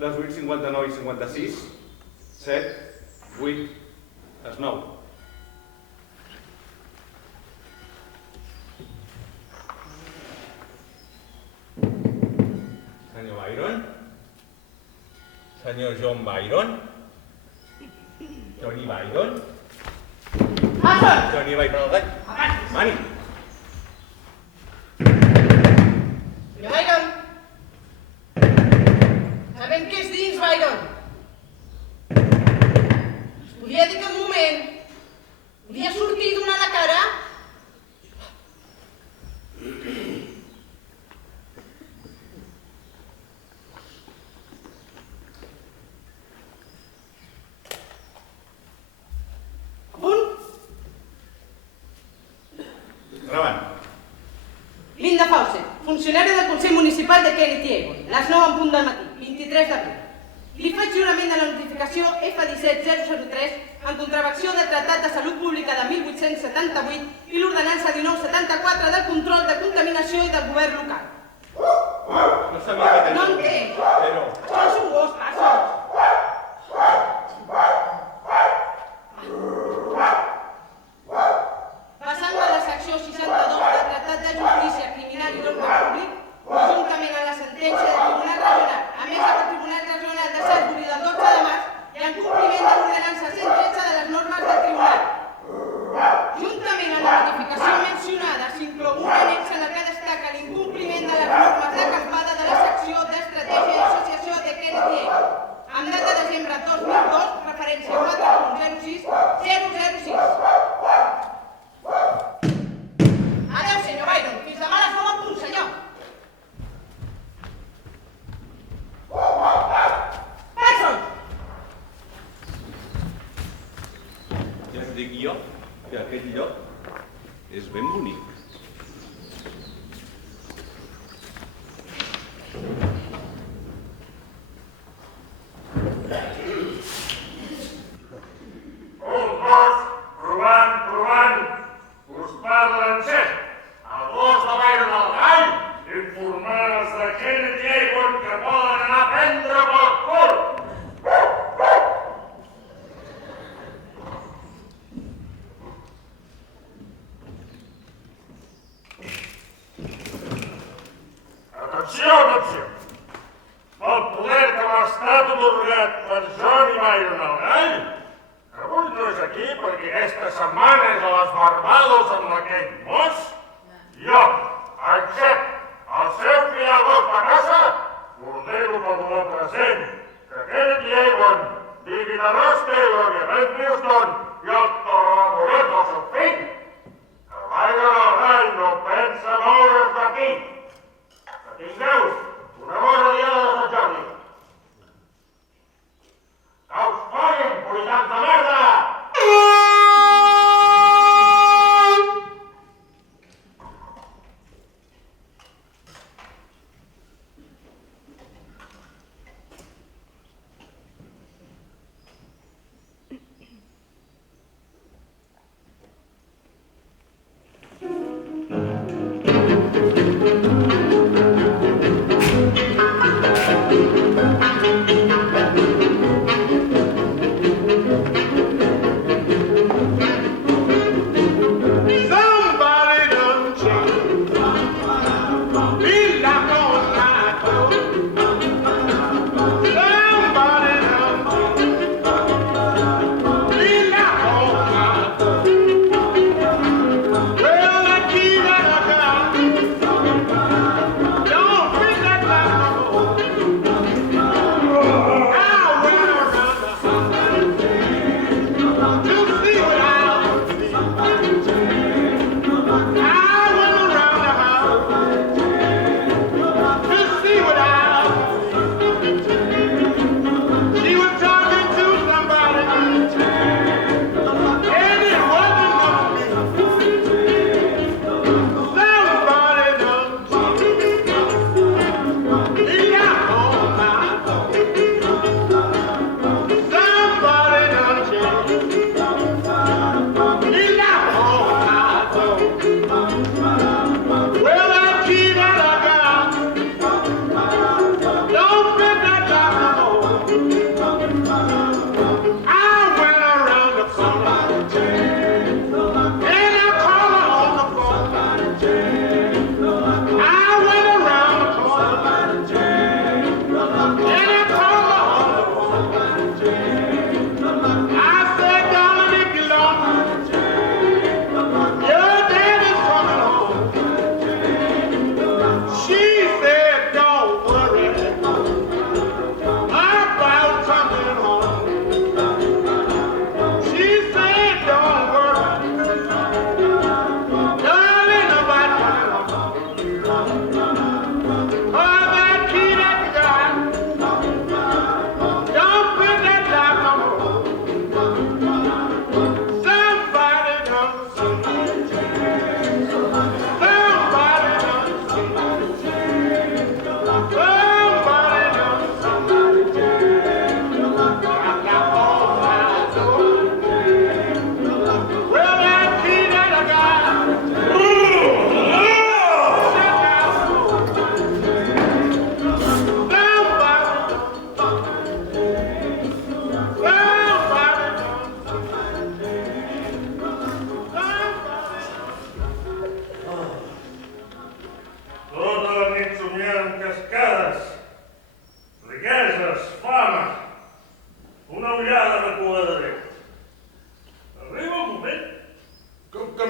les 8:59 i 56, 7, 8, les 9. Senyor Byron? Senyor John Byron? Johnny Byron? Johnny Byron el gat? Mani! Senyor Byron! Sabem què és dins, Byron. Es podia dir que un moment podia sortir d'una a la cara. Linda Fawcett, funcionària del Consell Municipal de Kennedy Avon, les 9 en punt del matí, 23 d'abril. Li faig jurament de la notificació F17003 en contravecció del Tractat de Salut Pública de 1878 i l'ordenança 1974 del control de contaminació i del govern local. No sabia que tenia... No entenc. Però... Això és un gos, passa. Passant a la secció 62 del Tractat de Justícia Criminal i l'Ordre Públic, conjuntament amb la sentència del Tribunal Regional, a més del Tribunal Regional de Salisbury del 12 de març i en compliment de l'ordenança 113 de les normes del Tribunal. Juntament amb la notificació mencionada s'inclou un annex en el que destaca l'incompliment de les normes d'acampada de la secció d'Estratègia i Associació de Kennedy Avon, amb data de desembre 2002, referència 4.06 006. Adéu, senyor Byron. Fins demà a les 9 en punt, senyor. Person! Ja us dic jo que aquest lloc és ben bonic. Provant. Us parla en Set, el gos de Byron el gall, informant els de Kennedy Avon que poden anar a prendre pel cul. Atenció! El poder que m'ha estat atorgat per Johnny Byron el gall, que avui no és aquí perquè aquesta setmana és a les Barbados amb aquell mos, jo, excepte el seu fill gos de casa, ordeno per donar present que Kennedy Avon, David Ross Taylor i Red Houston i el tornadoret del seu fill, que Byron el gall no pensa moure's d'aquí. Que tingueu una bona diada de Sant Jordi. Que us follin, puritans de merda!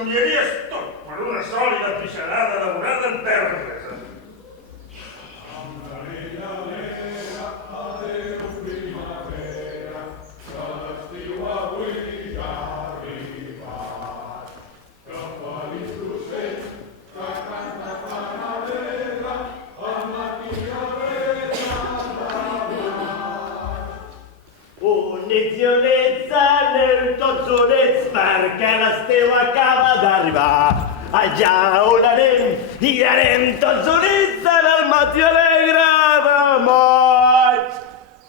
canviaries tot per una sòlida pixarada daurada en terra presa. Units, aneu tots units, perquè l'estiu acaba d'arribar. Allà on anem, i anem tots units en el matí alegre de maig.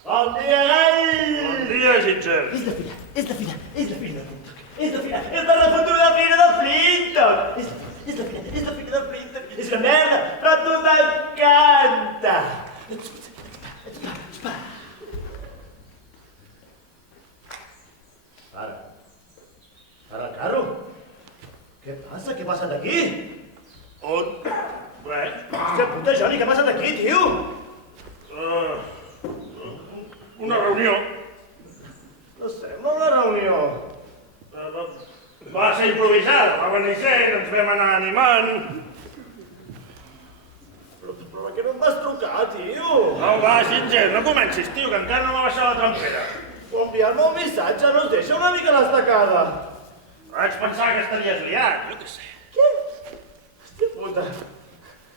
Bon dia, gai! Bon dia, Ginger. És la fira, és la fira, és la fira de Flintock. És la fira, és la refotuda fira de Flintock. És la fira de Flintock. És una merda, però a tu t'encanta. Ara, Caro, què passa? Què passa d'aquí? On? Res. Hòstia puta, Johnny, què passa d'aquí, tio? Una reunió. No sembla una reunió. Va ser improvisada, va venir gent, ens vam anar animant. Però per què no em vas trucar, tio? No, va, Ginger, no comencis, tio, que encara no m'ha baixat la trampera. O enviar-me un missatge no es deixa una mica l'estacada. Vaig pensar que estaries liat, jo què sé. Què? Hòstia puta.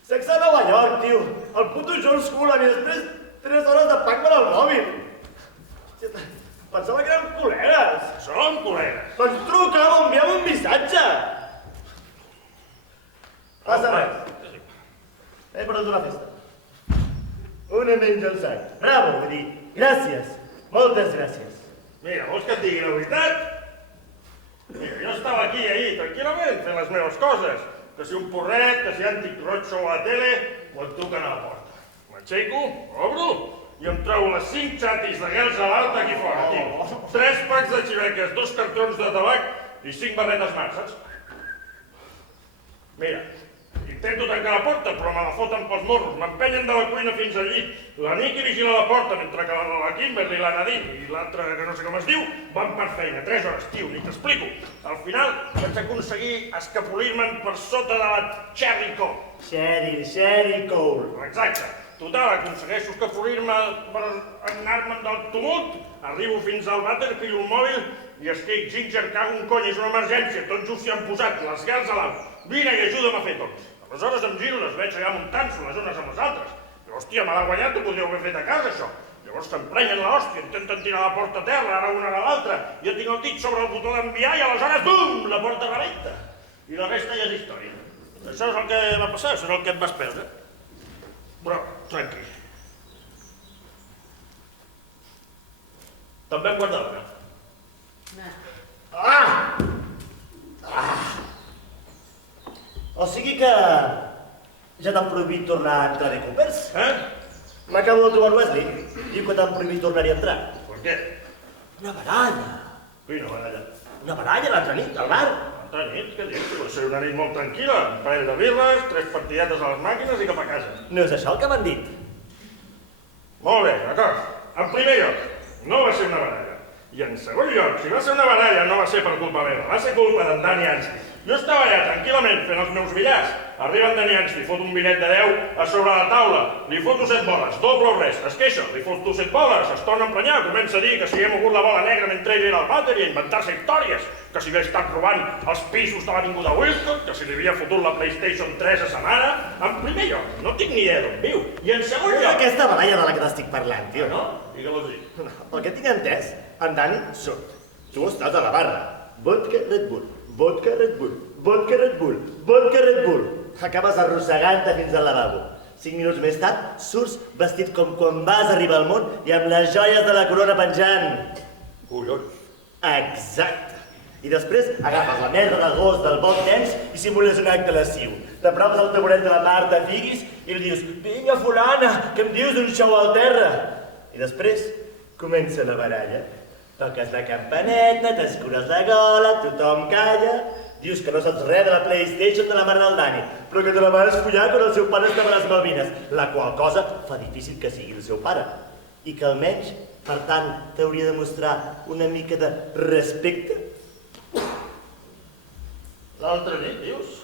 Sexe a Nova York, tio. El puto George Clooney i després 3 hores de pac per al mòbil. Hòstia, pensava que érem col·legues. Som col·legues. Doncs truca'm o envia'm un missatge. Passa res. He perdut una festa. Un Angel Sack. Bravo, vull dir, gràcies. Moltes gràcies. Mira, vols que et digui la veritat? Mira, jo estava aquí ahir, tranquil·lament, fent les meves coses. Que si un porret, que si Antic Roadshow a la tele, o et truquen a la porta. M'aixeco, obro, i em trobo les 5 xatis de gels a l'alta aquí fora, tio. 3 packs de xiveques, 2 cartons de tabac i 5 barretes mars, saps? Mira, intento tancar la porta, però me la foten pels morros. M'empenyen de la cuina fins al llit. La Niki vigila la porta, mentre que la Kimberly, la Nadine i l'altra, que no sé com es diu, van per feina. 3 hores, tio, ni t'explico. Al final vaig aconseguir escapolir-me'n per sota de la Cherry Cole. Sherry Cole. Exacte. Total, aconsegueixo escapolir-me per anar-me'n del tumult. Arribo fins al vàter, pillo el mòbil i escric: Ginger, cago un cony, és una emergència. Tots just s'hi han posat, les gals a l'au. Vine i ajuda'm a fer tots. Aleshores em giro, les veig allà muntant-se les unes amb les altres. I, hòstia, me l'ha guanyat, ho podríeu haver fet a casa, això. Llavors s'emprenyen l'hòstia, intenten tirar la porta a terra, ara una a l'altra. Jo tinc el dit sobre el botó d'enviar i aleshores, bum, la porta rebenta. I la resta ja és història. Això és el que va passar, això és el que et vas perdre. Però, tranqui. Te'n vam guardar una. O sigui que ja t'han prohibit tornar a entrar de Coopers? M'acabo de trobar el Wesley. Diu que t'han prohibit tornar-hi a entrar. Per què? Una baralla. Quina baralla? Una baralla l'altra nit, al bar. L'altra nit? Què dius? Va ser una nit molt tranquil·la, un parell de birres, 3 partidetes a les màquines i cap a casa. No és això el que m'han dit? Molt bé, d'acord. En primer lloc, no va ser una baralla. I en segon lloc, si va ser una baralla no va ser per culpa meva, va ser culpa d'en Dani Anski. Jo estava allà tranquil·lament fent els meus billars. Arriba en Dani Anski, fot un bitllet de 10 a sobre la taula. Li foto 7 boles, doble o res, es queixa, li foto 7 boles, es torna a emprenyar, comença a dir que si he mogut la bola negra mentre ell era al vàter i a inventar-se històries, que si havia estat robant els pisos de l'avinguda Wilcott, que si li havia fotut la PlayStation 3 a sa mare. En primer lloc, no tinc ni idea d'on viu. I en segon És lloc... aquesta baralla de la que t'estic parlant, tio. No? Digue-lo dir. El que tinc entès, en Dani surt. Tu estàs a la barra. Vodka Red Bull, vodka Red Bull, vodka Red Bull, vodka Red Bull. Acabes arrossegant-te fins al lavabo. 5 minuts més tard, surts vestit com quan vas arribar al món i amb les joies de la corona penjant. Collons. Exacte. I després agafes la merda de gos del Bob Dance i simules un acte lasciu. T'apropes al taburet de la Marta Figuis i li dius: vinga, fulana, què em dius d'un show al terra? I després comença la baralla. Toques la campaneta, t'escures la gola, tothom calla. Dius que no saps res de la PlayStation de la mare del Dani, però que te la vas follar quan el seu pare estava a les Malvines, la qual cosa fa difícil que sigui el seu pare. I que almenys, per tant, t'hauria de mostrar una mica de respecte. L'altra nit, dius?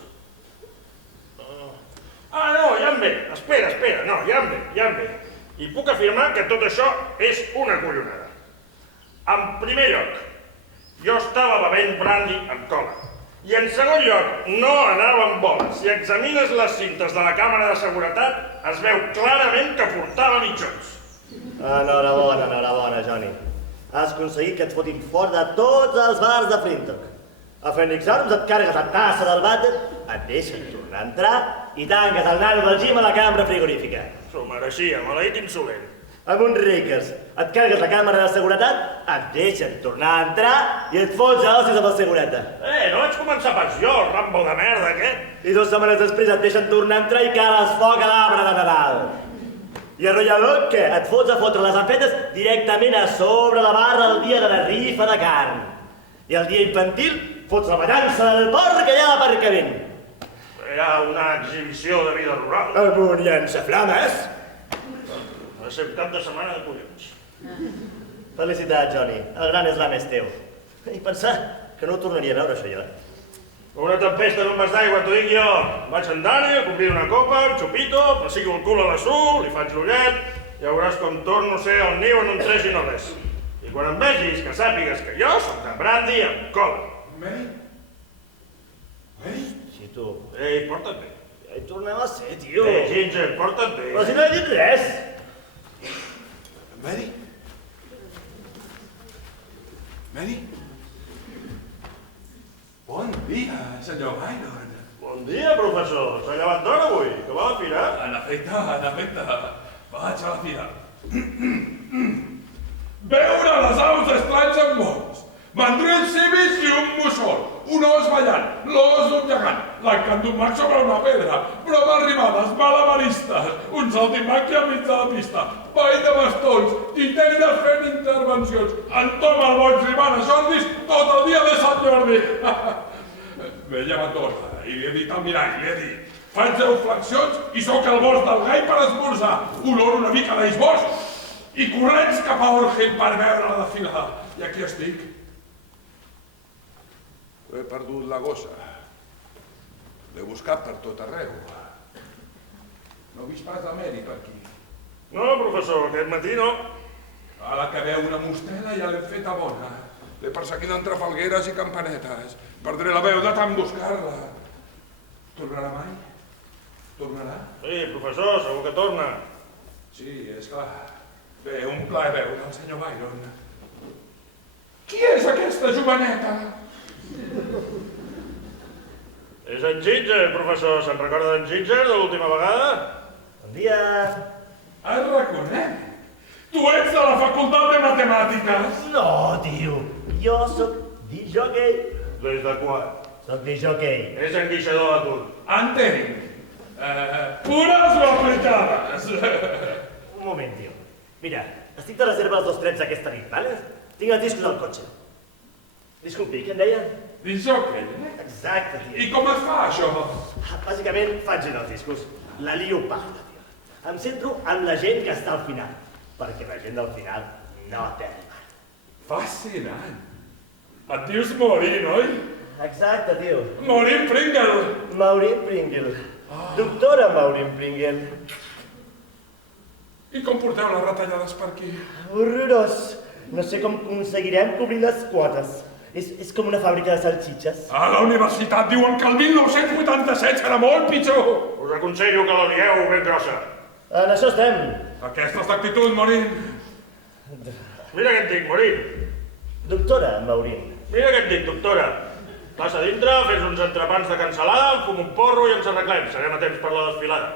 Ah, no, ja em ve. Espera, no, ja em ve. I puc afirmar que tot això és una collonada. En primer lloc, jo estava bevent brandy amb cola. I en segon lloc, no anava amb boles. Si examines les cintes de la càmera de seguretat, es veu clarament que portava mitjons. Enhorabona, Johnny. Has aconseguit que et fotin fora de tots els bars de Flintock. A Phoenix Arms et carregues la tassa del vàter, et deixen tornar a entrar i tanques el nano del gym a la cambra frigorífica. S'ho mereixia, maleït insolent. Amb uns Rickers et carregues la càmera de seguretat, et deixen tornar a entrar i et fots a hòsties amb el segurata. No vaig començar pas jo, el Rambo de merda aquest. I 2 setmanes després et deixen tornar a entrar i cales foc a l'arbre de Nadal. I a Royal Oak, què? Et fots a fotre les amfetes directament a sobre la barra el dia de la rifa de carn. I el dia infantil fots la ballança del porc allà a l'aparcament. Era una exhibició de vida rural. Amb un llançaflames. Va ser un cap de setmana de collons. Felicitats, Johnny. El gran slam és teu. I pensar que no ho tornaria a veure, això jo. Una tempesta en un vas d'aigua, t'ho dic jo. Vaig andant, a complir una copa, un xupito, passigo el cul a l'azul, li faig l'ullet, ja veuràs com torno a ser al niu en un 3 i no res. I quan em vegis, que sàpigues que jo soc de brandy amb cola. Mary? Mary? Sí, tu. Ei, porta't bé. Ja hi tornem a ser, tio. Ginger, porta't bé. Però si no he dit res. Mary? Mary? Bon dia, senyor Byron. Bon dia, professor. S'ha llevat d'hora avui, que va a la fira. En efecte. Vaig a la fira. Veure les aus estranys en mons. Mandrills civis i un mussol. Un os ballant, l'os doblegant, l'encant d'un mag sobre una pedra, bromes rimades, malabaristes, un saltimbanqui al mig de la pista, ball de bastons, titeires fent intervencions, en Tom el boig rimant a sordis tot el dia de Sant Jordi. M'he llevat d'hora i li he dit al mirall, li he dit, faig 10 flexions i sóc el boss del gai per esmorzar, olor una mica d'isbós i corrents cap a Orgel per veure la desfilada. I aquí estic. He perdut la gossa. L'he buscat per tot arreu. No he vist pas la Mary per aquí. No, professor, aquest matí no. A la que veu una mostela ja l'hem feta bona. L'he perseguit entre falgueres i campanetes. Perdré la veu de tant buscar-la. Tornarà mai? Tornarà? Sí, professor, segur que torna. Sí, és clar. Bé, un plaer veure el senyor Byron. Qui és aquesta joveneta? És en Ginger, professor. Se'n recorda d'en Ginger de l'última vegada? Bon dia. Et reconec. Tu ets de la facultat de matemàtiques. No, tio. Jo sóc disjockey. Des de quan? Sóc disjockey. És enguixador d'atur. Entenc. Pures o aplicades? Un moment, tio. Mira, estic de reserva els 2 trets aquesta nit, vale? Tinc els discos al cotxe. Disculpi, què em deia? Disjockey. Exacte, tio. I com es fa, això? Bàsicament, faig girar els discos. La lio parda, tio. Em centro en la gent que està al final, perquè la gent del final no té rival. Fascinant. Et dius Maureen, oi? Exacte, tio. Maureen Pringle. Maureen Pringle. Doctora Maureen Pringle. I com porteu les retallades per aquí? Horrorós. No sé com aconseguirem cobrir les quotes. És com una fàbrica de salxitxes. A la universitat diuen que el 1987 serà molt pitjor. Us aconsello que la lieu ben grossa. En això estem. Aquesta és l'actitud, Maureen. Mira què et dic, Morín. Doctora Maureen. Mira què et dic, doctora. Vas a dintre, fes uns entrepans de cansalada, em fum un porro i ens arreglem. Serem a temps per la desfilada.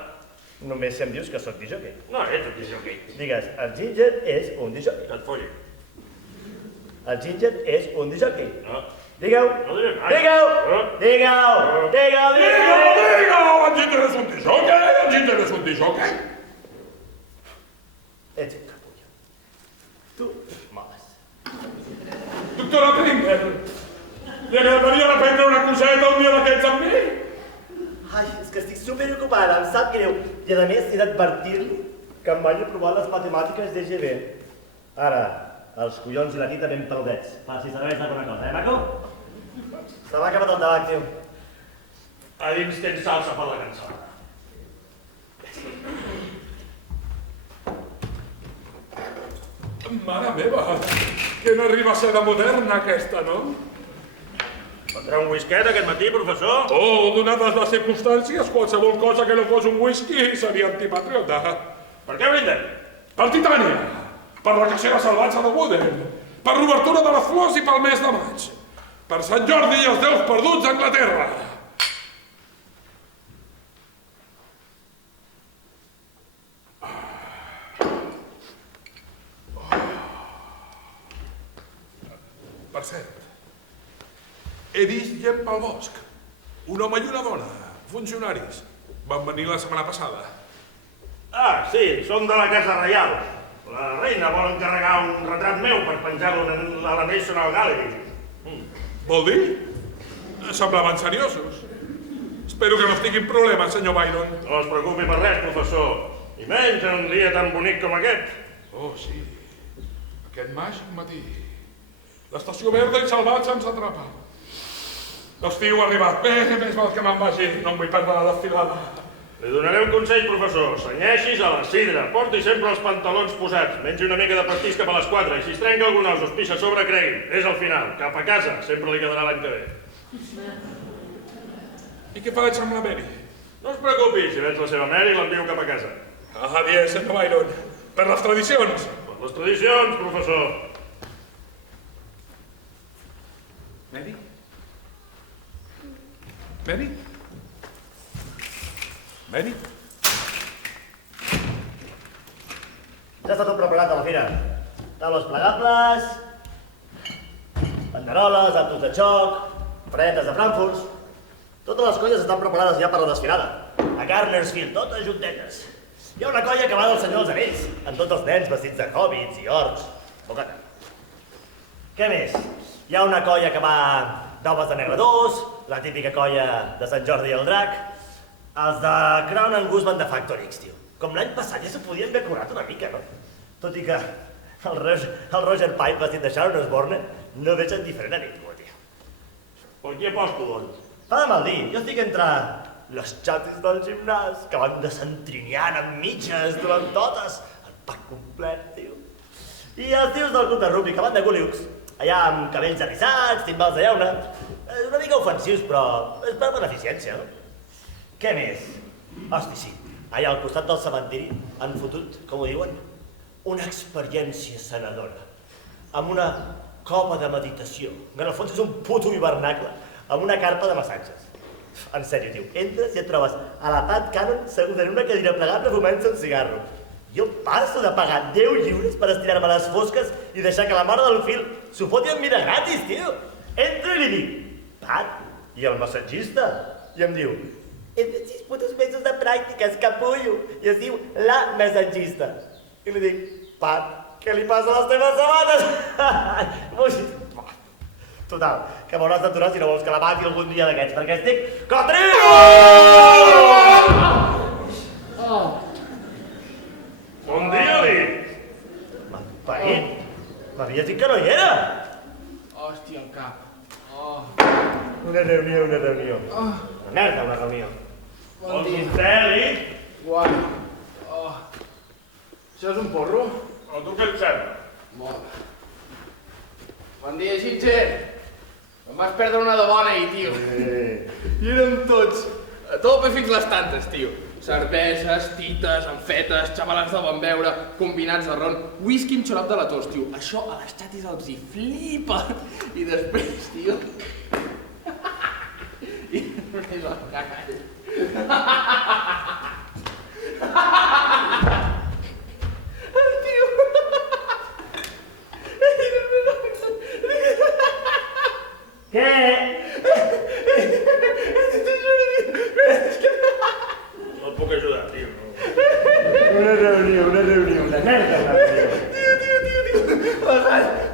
Només si em dius que sóc disjockey. No, ets un disjockey. Digues, el Ginger és un disjockey. Que et folli. El Ginger és un disjockey. No. Digueu. No diré mai. Digueu. No. Digueu. Digueu. Digueu! El Ginger és un disjockey! El Ginger és un disjockey! Ets un capullo. Tu moles. Doctora Pringle, li agradaria aprendre una coseta un dia d'aquests amb mi? Ai, és que estic superocupada, em sap greu. I a més he d'advertir-li que em vaig a provar les matemàtiques d'EGB. Ara, els collons i la tita ben peldets. Per si serveix d'alguna cosa, maco? Se m'ha acabat el tabac, tio. A dins tens salsa per la cansalada. Mare meva, que n'arriba a ser de moderna aquesta, no? Prendrà un whisket aquest matí, professor? Oh, donades les circumstàncies, qualsevol cosa que no fos un whisky seria antipatriota. Per què brindem? Per Titània, per la cacera salvatge de Wooden, per l'obertura de les flors i pel mes de maig, per Sant Jordi i els déus perduts d'Anglaterra. Per cert, he vist gent pel bosc. Un home i una dona, funcionaris. Van venir la setmana passada. Ah, sí, són de la Casa Reial. La reina vol encarregar un retrat meu per penjar-lo a la National Gallery. Vol dir? Semblaven seriosos. Espero que no estiguin problemes, senyor Byron. No es preocupi per res, professor. I menys en un dia tan bonic com aquest. Oh, sí. Aquest màgic matí. L'estació verda i salvatge ens atrapa. L'estiu ha arribat. Bé, més val que me'n vagi. No em vull perdre la desfilada. Li donaré un consell, professor. Senyeixis a la sidra. Porti sempre els pantalons posats. Mengi una mica de pastís cap a les 4. I si es trenca algun os o es pixa sobre, cregui'm. És al final. Cap a casa. Sempre li quedarà l'any que ve. I què faig amb la Mary? No es preocupi. Si veig la seva Mary, l'envio cap a casa. Adiós, senyor Byron. Per les tradicions. Per les tradicions, professor. Mary? Mary? Mary? Ja està tot preparat a la fira. Taules plegables, banderoles, autos de xoc, fretes de Frankfurt. Totes les colles estan preparades ja per la desfilada. A Garnersfield, totes juntetes. Hi ha una colla que va del Senyor dels Anells, amb tots els nens vestits de hobbits i orcs. Bocata. Què més? Hi ha una colla que va d'Homes de Negre 2, la típica colla de Sant Jordi i el Drac. Els de Crown and Goose van de Factor X, tio. Com l'any passat ja s'ho podien haver curat una mica, no? Tot i que el Roger Pine vestit de Sharon Osbourne no veig en diferent a ningú, tio. Per qui aposto, doncs? Fa de mal dir, jo estic entre les xatis del gimnàs, que van desentrinyant amb mitges durant totes, el pack complet, tio. I els tios del club de rugby, que van de Gulliux, allà amb cabells arrissats, timbals de llauna, una mica ofensius, però és per beneficència, no? Què més? Hosti, sí, allà al costat del cementiri han fotut, com ho diuen, una experiència sanadora, amb una copa de meditació, que en el fons és un puto hivernacle, amb una carpa de massatges. En sèrio, tio, entres i et trobes a la Pat Cannon segut en una cadira plegable fumant-se un cigarro. Jo passo de pagar 10 lliures per estirar-me a les fosques i deixar que la mare del Phil s'ho foti amb vida gratis, tio. Entro i li dic, Pat, i el massatgista? I em diu, he fet 6 putos mesos de pràctiques, capullo. I es diu la massatgista. I li dic, Pat, què li passa a les teves sabates? Total, que m'hauràs d'aturar si no vols que la mati algun dia d'aquests, perquè estic cotriu! Bon dia, Li! M'ha parit. M'havies dit que no hi era. Hòstia, el cap. Una reunió. Una merda, una reunió. Vols un te, Li? Guai. Això és un porro? O tu què et sembla? Molt. Bon dia, Xitxer. Em vas perdre una de bona ahir, tio. I érem tots, a tope fins les tantes, tio. Cerveses, tites, amfetes, xavalans de bon veure, combinats de ron, whisky amb xarop de la tos, tio. Això a les xatis els hi flipa. I després, tio... I després el cagall. Tio... Què? No et puc ajudar, tio. Una reunió, una merda, una reunió. Tio.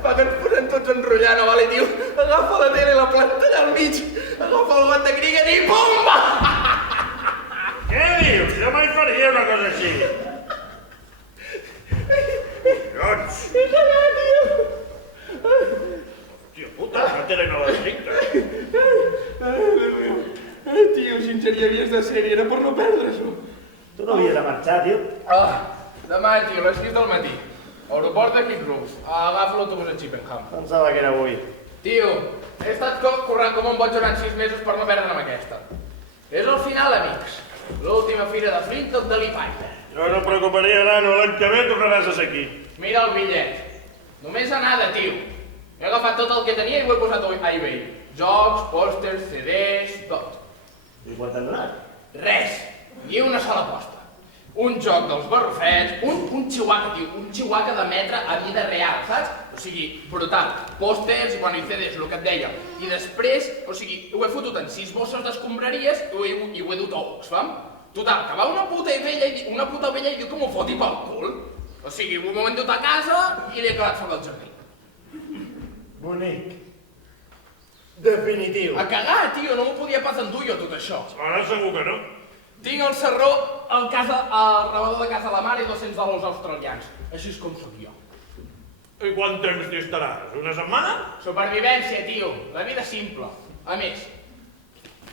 Va que ens posem tots enrotllant, no vale, tio? Agafa la tele i la planta allà al mig, agafa el got de cricket i pumba! Què dius? Jo mai faria una cosa així. Collons! És allà, tio! Hòstia puta, una tele no l'estricta. Tio, Ginger, hi havies de ser, era per no perdre-s'ho. Tu no havies de marxar, tio. Demà, tio, a les 6 del matí. Aeroport de Heathrow. Agafo l'autobús a Chippenham. Pensava que era avui. Tio, he estat corrent com un boig durant 6 mesos per no perdre'm aquesta. És el final, amics. L'última fira de Flintock de l'Ipaire. No no preocuparia, nano, l'any que ve tornaràs a ser aquí. Mira el bitllet. Només anada, tio. He agafat tot el que tenia i ho he posat a eBay. Jocs, pòsters, CDs, tot. I quan t'han donat? Res. Ni una sola aposta. Un joc dels barrufets, un chihuahua, tio, un chihuahua de metre a vida real, saps? O sigui, brutal. Pòsters i CDs, el que et deia. I després, o sigui, ho he fotut en 6 bosses d'escombraries i ho he dut a Oxfam. Total, que va una puta vella i diu que m'ho foti pel cul. O sigui, m'ho he endut a casa i l'he acabat sobre el jardí. Bonic. Definitiu. A cagar, tio, no m'ho podia pas endur jo tot això. Ara segur que no. Tinc el serró al rebedor de casa de la mare i $200 australians. Així és com sóc jo. I quant temps t'hi estaràs? Una setmana? Supervivència, tio. La vida simple. A més,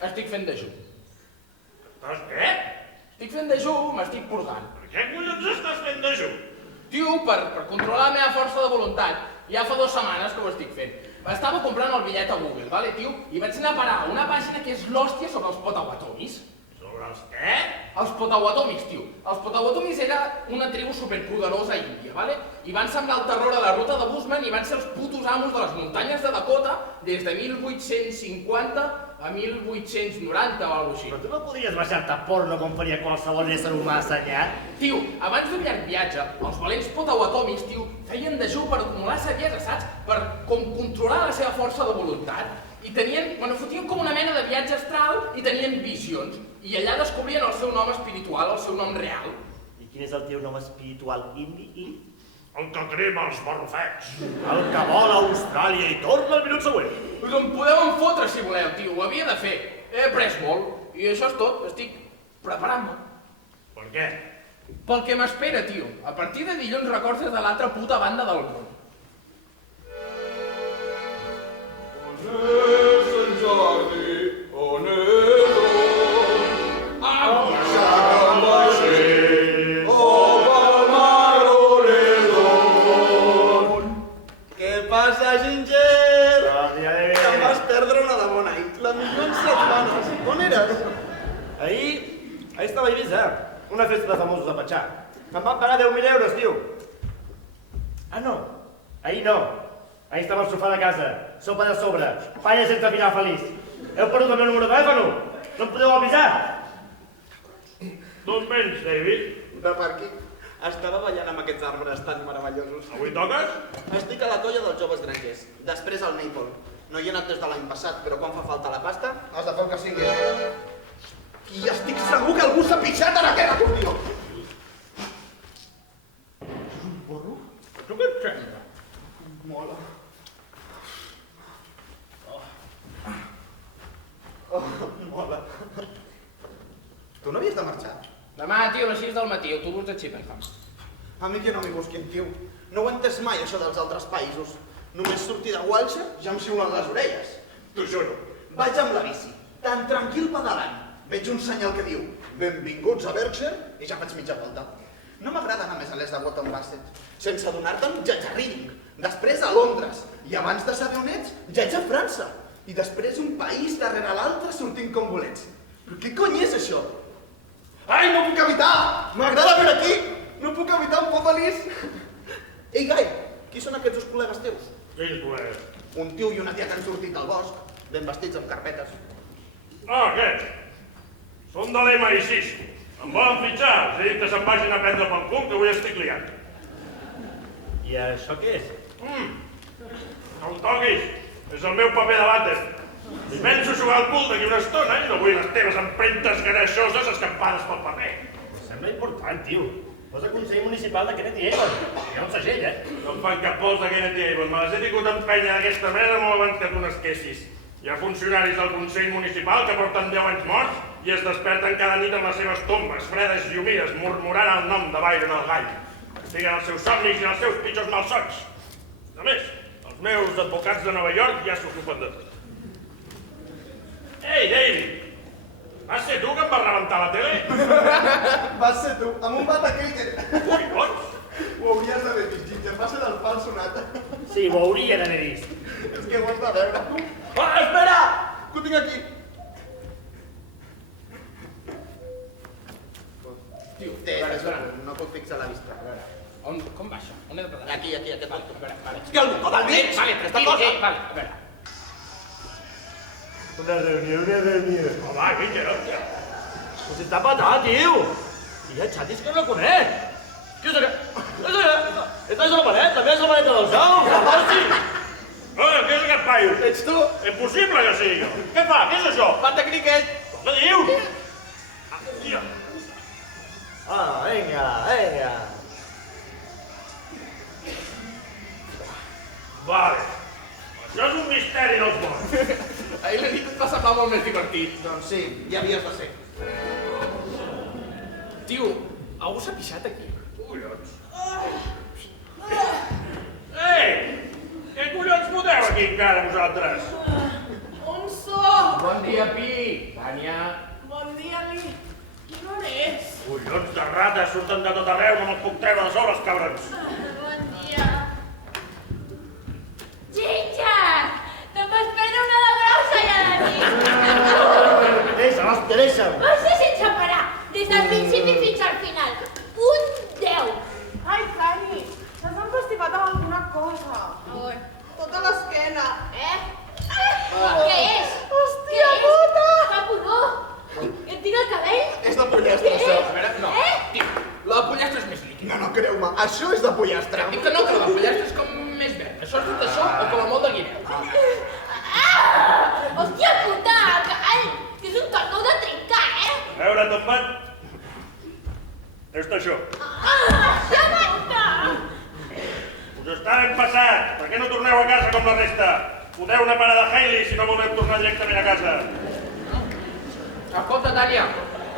estic fent dejú. Estàs què? Estic fent dejú, m'estic purgant. Per què collons estàs fent dejú? Tio, per controlar la meva força de voluntat. Ja fa 2 setmanes que ho estic fent. Estava comprant el bitllet a Google, vale, tio? I vaig anar a parar a una pàgina que és l'hòstia sobre els potawatomis. Sobre els què? Els potawatomis, tio. Els potawatomis era una tribu superpoderosa a Índia, vale? I van semblar el terror a la ruta de Busman i van ser els putos amos de les muntanyes de Dakota des de 1850 a 1890 o alguna cosa així. Però tu no podries baixar-te porno com faria qualsevol ésser humà assenyat? Tio, abans d'un llarg viatge, els valents potawatomis, tio, feien dejú per acumular saviesa, saps? Per controlar la seva força de voluntat. I tenien, fotien com una mena de viatge astral i tenien visions. I allà descobrien el seu nom espiritual, el seu nom real. I quin és el teu nom espiritual indi? El que crema els barrufets. El que vol a Austràlia i torna al minut següent. Us en podeu enfotre si voleu, tio, ho havia de fer. He après molt i això és tot, estic preparant-me. Per què? Pel que m'espera, tio. A partir de dilluns records des de l'altra puta banda del món. On és en Jordi? On és on? Aixeca el vaixell, o pel mar on és on? Què passa, Ginger? Gràcies. Que em vas perdre una de bona nit. La millor en setmanes. On eres? Ahir estava a Eivissa, una festa de famosos a Patxà. Em van pagar 10.000 euros, tio. Ah, no. Ahir no. Ahir estava al sofà de casa. Sopa de sobre. Palla sense final feliç. Heu perdut el meu número de telèfon? No em podeu avisar? D'on vens, David? De per aquí. Estava ballant amb aquests arbres tan meravellosos. Avui toques? Estic a la colla dels joves grangers. Després al Maple. No hi he anat des de l'any passat, però quan fa falta la pasta, has de fer el que sigui. I estic segur que algú s'ha pixat en aquest acordió. Tu què et sembla? Mola. Oh, mola. Tu no havies de marxar? Demà, tio, a les 6 del matí, autobús de Chippenham. A mi que no m'hi busquin, tio. No ho he entès mai, això dels altres països. Només sortir de Walsh ja em xiulen les orelles. T'ho juro. Vaig amb la bici, tan tranquil pedalant. Veig un senyal que diu benvinguts a Berkshire i ja faig mitja volta. No m'agrada anar més a l'est de Wootton Bassett. Sense adonar-te'n, ja ets a Reading. Després a Londres. I abans de saber on ets, ja ets a França. I després un país darrere l'altre sortint com bolets. Però què cony és això? Ai, no puc evitar! M'agrada veure aquí! No puc evitar un por feliç! Ei, Gai, qui són aquests dos col·legues teus? Quins col·legues? Un tio i una tia que han sortit del bosc, ben vestits amb carpetes. Ah, aquests. Són de l'MI6. Em volen fitxar. Els he dit que se'n vagin a prendre pel cul, que avui estic liat. I això què és? No em toquis. És el meu paper de vàter. I penso jugar al cul d'aquí una estona i no vull les teves empremtes greixoses escampades pel paper. Sembla important, tio. Posa Consell Municipal de Kennedy Avon. Hi ha un segell, No em fan cap pols de Kennedy Avon. Me les he tingut en penya d'aquesta mena molt abans que tu n'esquessis. Hi ha funcionaris del Consell Municipal que porten 10 anys morts i es desperten cada nit amb les seves tombes, fredes i humides, murmurant el nom de Byron el Gall. Estiguen els seus somnis i els seus pitjors malsons. A més, els meus advocats de Nova York ja s'ocupen de tot. Ei, David! Vas ser tu que em vas rebentar la tele? Vas ser tu, amb un bat aquell que... Collons! Ho hauries d'haver vist, Ginger, va ser del fals sonat. Sí, ho hauria d'haver vist. És que ho has de veure. Espera! Que ho tinc aquí. Tio, Té, no puc fixar la vista. com va això? On he de pedar? Aquí, aquest botó. A veure, vale. És que el botó del mig! Vale, Aquesta tira, cosa! vale, a veure. Una reunió. Home, Ginger, hòstia. Pues està patat, tio! I el xat és que no la conec! Què és això? Esta és la paret, també és la paret del Sau! Hòstia! Què és aquest paio? Ets tu? Impossible que sigui jo. Què fa? Què és això? Bat de criquet. Què dius? Hòstia. Vinga. Vale. Això és un misteri dels bons. Ahir la nit et va semblar molt més divertit. Doncs sí, ja havies de ser. Tio, algú s'ha pixat aquí. Collons. Ei! Què collons foteu aquí encara vosaltres? On som? Bon dia, Pi. Tània. Bon dia, Li. Quina hora és? Collons de rates surten de tot arreu, no me'ls puc treure de sobre, els cabrons. Bon dia. Ginger! Te'n vas perdre una de grossa ja de nit! Deixa'm, hòstia, deixa'm! Va ser sense parar, des del principi fins al final. Un 10! Ai, Tani, t'has envestigat amb alguna cosa. On? Tota l'esquena. Què és? Hòstia puta! Fa pudor! Et tira el cabell? És de pollastre, això. A veure, no. Tio, la de pollastre és més líquid. No, creu-me, això és de pollastre. Dic que no, que la de pollastre és com més verd. Això és tot això o com a molt de guineu. Hòstia puta, call! Que és un tornou de trencar, A veure, tombat. És això. Ja basta! Us està ben passat. Per què no torneu a casa com la resta? Foteu una para de Hailey si no voleu tornar directament a casa. Escolta, Tània.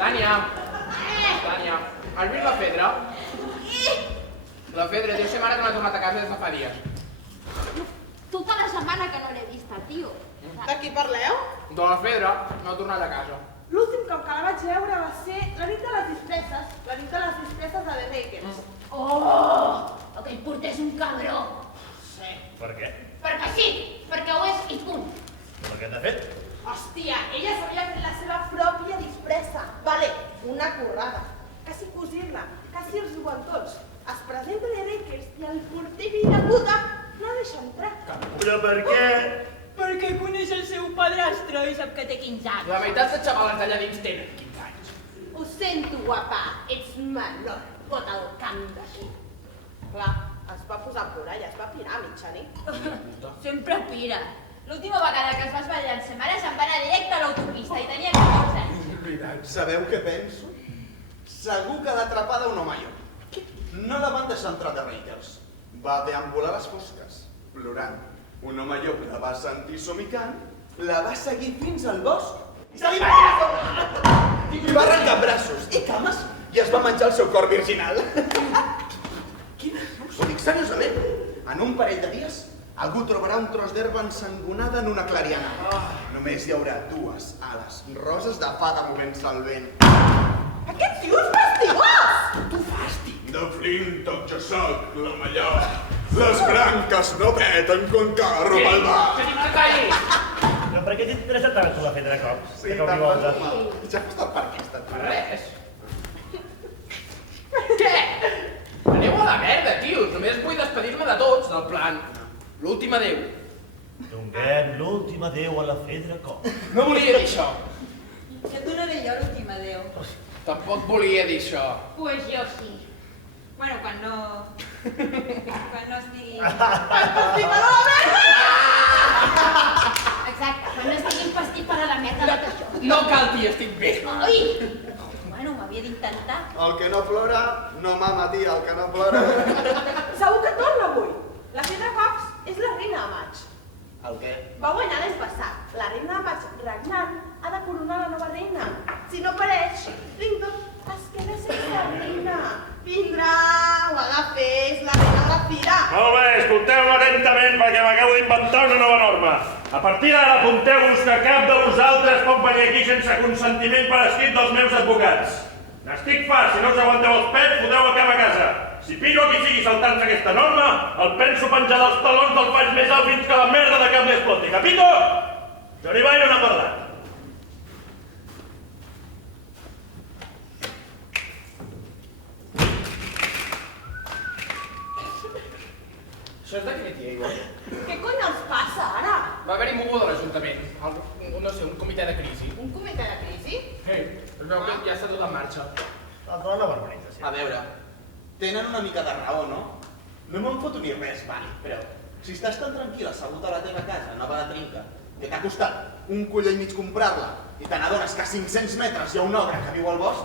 Tània, has vist la Fedra? La Fedra diu ser mare que no ha tornat a casa des de fa dies. Tota la setmana que no l'he vista, tio. De qui parleu? De la Fedra no ha tornat a casa. L'últim cop que la vaig veure va ser la nit de les disfresses. La nit de les disfresses de The Nakeds. Oh! Aquell porter és un cabró. Sí. Per què? Perquè sí, perquè ho és i punt. Per què t'ha fet? Hòstia, ella s'havia fet la seva pròpia disfressa. Vale, una currada. Quasi cosir-la, quasi els diuen tots. Es presenta The Nakeds i el porter fill de puta no deixa entrar. Però per què? Perquè coneix el seu padrastre i sap que té 15 anys. La meitat de xavales d'allà dins tenen 15 anys. Ho sento, guapa, ets menor. Fot el camp d'aquí. Clar, es va posar a plorar i es va pirar a mitjanit. Sempre pira. L'última vegada que es va espatllar amb sa mare se'n va anar directe a l'autopista i tenia 14 anys. Sabeu què penso? Segur que l'ha atrapada un home jo. No la van deixar entrar de Raiders. Va deambular a les fosques, plorant. Un home llop la va sentir somicant, la va seguir fins al bosc i se li va li va arrencar braços i cames i es va menjar el seu cor virginal. Ho dic seriosament. En un parell de dies, algú trobarà un tros d'herba ensangonada en una clariana. Només hi haurà dues ales roses de fada movent-se al vent. Aquest tio és fastigós! Tu fàstic! De flint jo soc la millor. Les branques no peten quan carro pel bar. Que dic que calli! Però per què t'interessa tant la Fedra Cops? Sí, tant per tu. Ja has estat per aquesta. Res. Què? Aneu a la merda, tios. Només vull despedir-me de tots, del plan. L'últim adéu. Donem l'últim adéu a la Fedra Cops. No volia dir això. Ja et donaré jo l'últim adéu. Tampoc volia dir això. Pues jo sí. Bueno, quan no estigui... Exacte, quan no estigui empastit per a la merda de això. No cal dir, estic bé. Ai! Bueno, m'havia d'intentar. El que no plora, no mama, tia, el que no plora. Segur que torna avui. La Fedra Cops és la reina de maig. El què? Va guanyar l'any passat. La reina de maig regnant ha de coronar la nova reina. Si no apareix, Ringdon es queda sense reina. Vindrà, ho ha de fer, és la reina de la fira. Molt bé, escolteu-me atentament perquè m'acabo d'inventar una nova norma. A partir d'ara apunteu-vos que cap de vosaltres pot venir aquí sense consentiment per escrit dels meus advocats. N'estic fart, si no us aguanteu els pets, foteu el cap a casa. Si pillo qui sigui saltant-se aquesta norma, el penso penjar dels talons del faig més alt fins que la merda de cap li exploti. Capito? Johnny Byron ha parlat. Això és de qui m'hi igual. Què cony els passa ara? Va haver-hi moguda a l'Ajuntament. No sé, un comitè de crisi. Un comitè de crisi? Es veu que ja està tot en marxa. La nova organització. A veure, tenen una mica de raó, no? No me'n foto ni res, vale, però si estàs tan tranquil assegut a la teva casa, nova de trinca, que t'ha costat un collell mig comprar-la i te n'adones que a 500 metres hi ha un ogre que viu al bosc,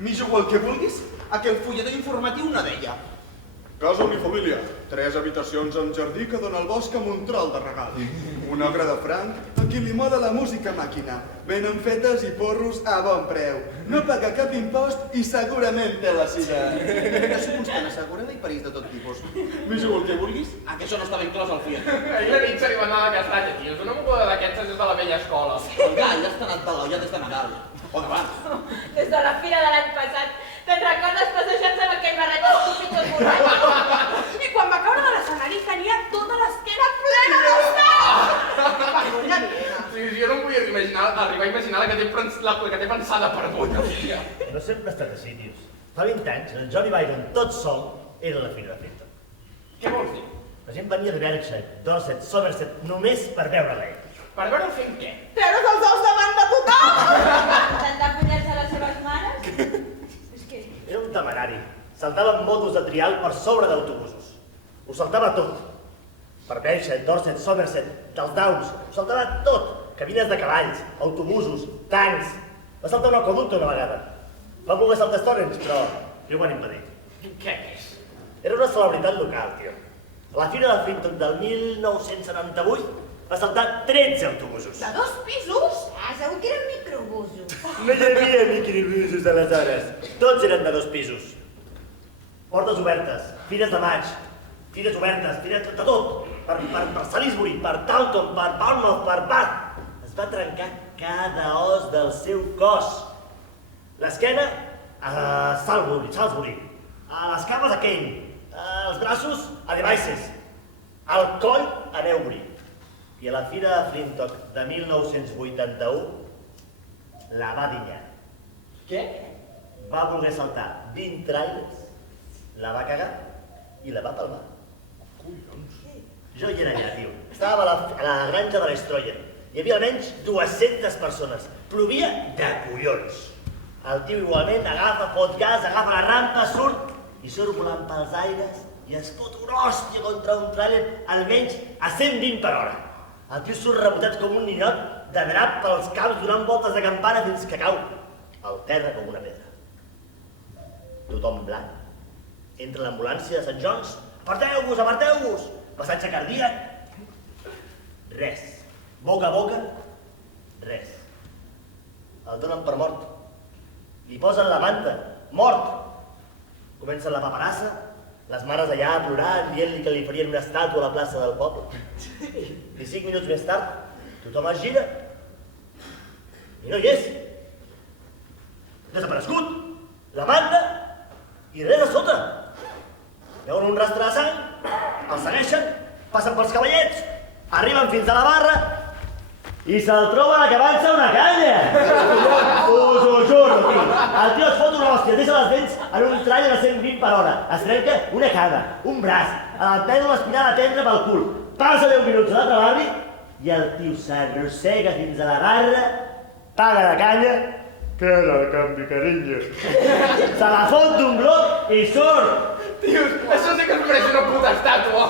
m'hi jugo el que vulguis a que el fulletó informatiu no deia. Casa unifamília, 3 habitacions amb jardí que dona al bosc amb un trol de regal. Un ogre de franc a qui li mola la música màquina. Venen fetes i porros a bon preu. No paga cap impost i segurament té la sida. No sé constant assegurada i parís de tot tipus. M'hi jugo el que vulguis a que això no estava inclòs al Fiat. Ahir la nit se li va anar la castanya, tio. És una moguda d'aquestes és de la vella escola. El gall està anat de l'olla des de Nadal. O d'abans. Des de la fira de l'any passat. Te'n recordes passejant-se amb aquell barret estúpid tot borratxo? I quan va caure de l'escenari tenia tota l'esquena plena de sang! Sí, jo no em vull arribar a imaginar la que té pensada per bona. No sempre ha estat així, tios. Fa 20 anys, el Johnny Byron tot sol era la fira de Clinton. Què vols dir? La gent venia de Berkshire, Dorset, Somerset, només per veure-la ell. Per veure fent què? Treure's els ous davant de tothom! Intentar follar-se les seves mares? És que... Era un temerari. Saltava amb motos de trial per sobre d'autobusos. Ho saltava tot. Per Berkshire, Dorset, Somerset, dels Downs. Ho saltava tot. Cabines de cavalls, autobusos, tancs. Va saltar un aqueducte una vegada. Va voler saltar Stonehenge, però li ho van impedir. Què és? Era una celebritat local, tio. A la fira de Clinton del 1978 va saltar 13 autobusos. De 2 pisos? Ah, segur que eren microbusos. No hi havia microbusos aleshores. Tots eren de 2 pisos. Portes obertes, fires de maig, fires obertes, fires de tot. Per Salisbury, per Taunton, per Bournemouth, per Bath. Es va trencar cada os del seu cos. L'esquena a Salisbury, a les cames a Kane, els braços a Devizes, el coll a Newbury. I a la fira de Flintock de 1981 la va dinyar. Què? Va voler saltar 20 trailers, la va cagar i la va palmar. Collons. Jo hi era allà, tio. Estava a la granja de l'Estroyer. Hi havia almenys 200 persones. Plovia de collons. El tio igualment agafa, fot gas, agafa la rampa, surt i surt volant pels aires i es fot una hòstia contra un tràiler almenys a 120 per hora. El tio surt rebotat com un ninot de drap pels camps donant voltes de campana fins que cau al terra com una pedra. Tothom blanc. Entra l'ambulància de Sant John's. Aparteu-vos, aparteu-vos! Passatge cardíac. Res. Boca a boca. Res. El donen per mort. Li posen la manta. Mort. Comencen la paperassa. Les mares allà plorant, dient-li que li farien una estàtua a la plaça del poble. I 5 minuts més tard, tothom es gira. I no hi és. Desaparegut. La manta i res a sota. Veuen un rastre de sang, el segueixen, passen pels cavallets, arriben fins a la barra i se'l troben acabant-se una canya. Us ho juro, tio. El tio es fot una hòstia, deixa les dents en un tràiler a 120 per hora. Es trenca una cama, un braç, el pèl una espinada tendra pel cul. Passa 10 minuts a l'altre barri i el tio s'arrossega fins a la barra, paga la canya, que era el canvi, carinyo. Se la fot d'un bloc i surt. Tios, això sí que es mereix una puta estàtua.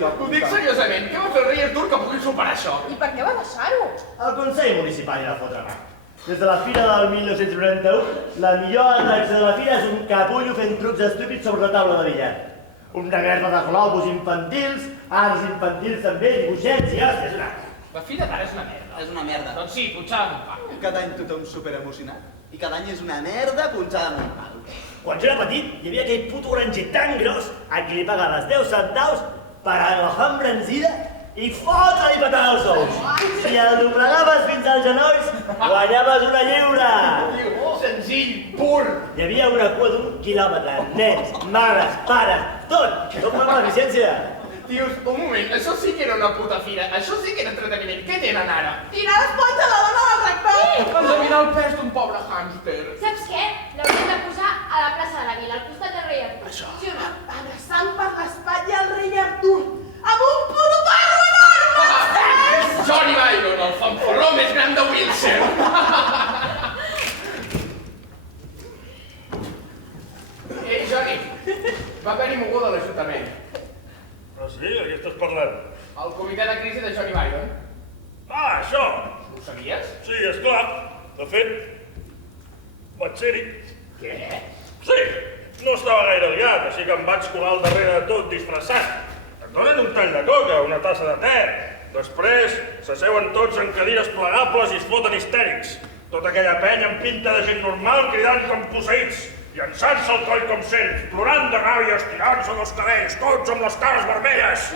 Ho dic seriosament, què va fer el rei Artur que pugui superar això? I per què va deixar-ho? El Consell Municipal hi va fotre mà. Des de la fira del 1991, la millor atracció de la fira és un capullo fent trucs estúpids sobre la taula de billar. Una guerra de globus infantils, arts infantils també, dibuixets i hòstia, és una... La fira d'ara és una merda. És una merda. Doncs sí, punxada amb un pal. Cada any tothom superemocionat. I cada any és una merda punxada amb un pal. Quan jo era petit, hi havia aquell puto granger tan gros a qui li pagaves 10 centaus per a l'Alhambra enzida i fotre-li patada als ous. Si el doblegaves fins als genolls, guanyaves una lliura. Senzill, pur. Hi havia una cua d'1 quilòmetre, nens, mares, pares, tot com una beneficència. Tios, un moment, això sí que era una puta fira, això sí que era entreteniment. Què tenen ara? Tirar l'esponja de la dona del rector! Endevinar el pes d'un pobre hàmster. Saps què? L'hauríem de posar a la plaça de la Vila, al costat del rei Artur. Això. Sí o no? Abraçant per l'espatlla el rei Artur, amb un puto barro enorme! Johnny Byron, el fanfarró més gran de Wilshire. Johnny, va haver-hi moguda a l'Ajuntament. Ah, sí? De què estàs parlant? El comitè de crisi de Johnny Byron. Ah, això! Ho sabies? Sí, esclar. De fet, vaig ser-hi. Què? Sí, no estava gaire liat, així que em vaig colar al darrere de tot disfressat. Et donen un tall de coca, una tassa de te. Després s'asseuen tots en cadires plegables i es foten histèrics. Tota aquella penya amb pinta de gent normal cridant com posseïts, llançant-se al coll com serps, plorant de ràbia, estirant-se dels cabells, tots amb les cares vermelles.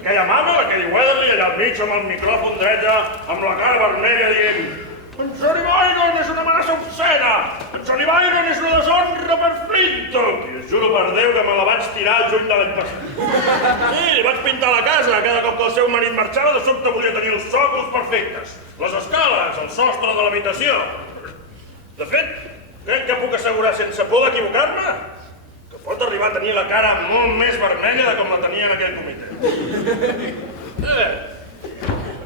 Aquella mama, la Kelly Weatherly, allà al mig amb el micròfon dreta, amb la cara vermella dient «En Johnny Byron és una amenaça obscena! En Johnny Byron és una deshonra per Flintock!» I us juro per Déu que me la vaig tirar al juny de l'any passat. Sí, li vaig pintar la casa, cada cop que el seu marit marxava de sobte volia tenir els sòcols perfectes, les escales, el sostre de l'habitació. De fet, crec que puc assegurar sense por d'equivocar-me que pot arribar a tenir la cara molt més vermella de com la tenia en aquell comitè.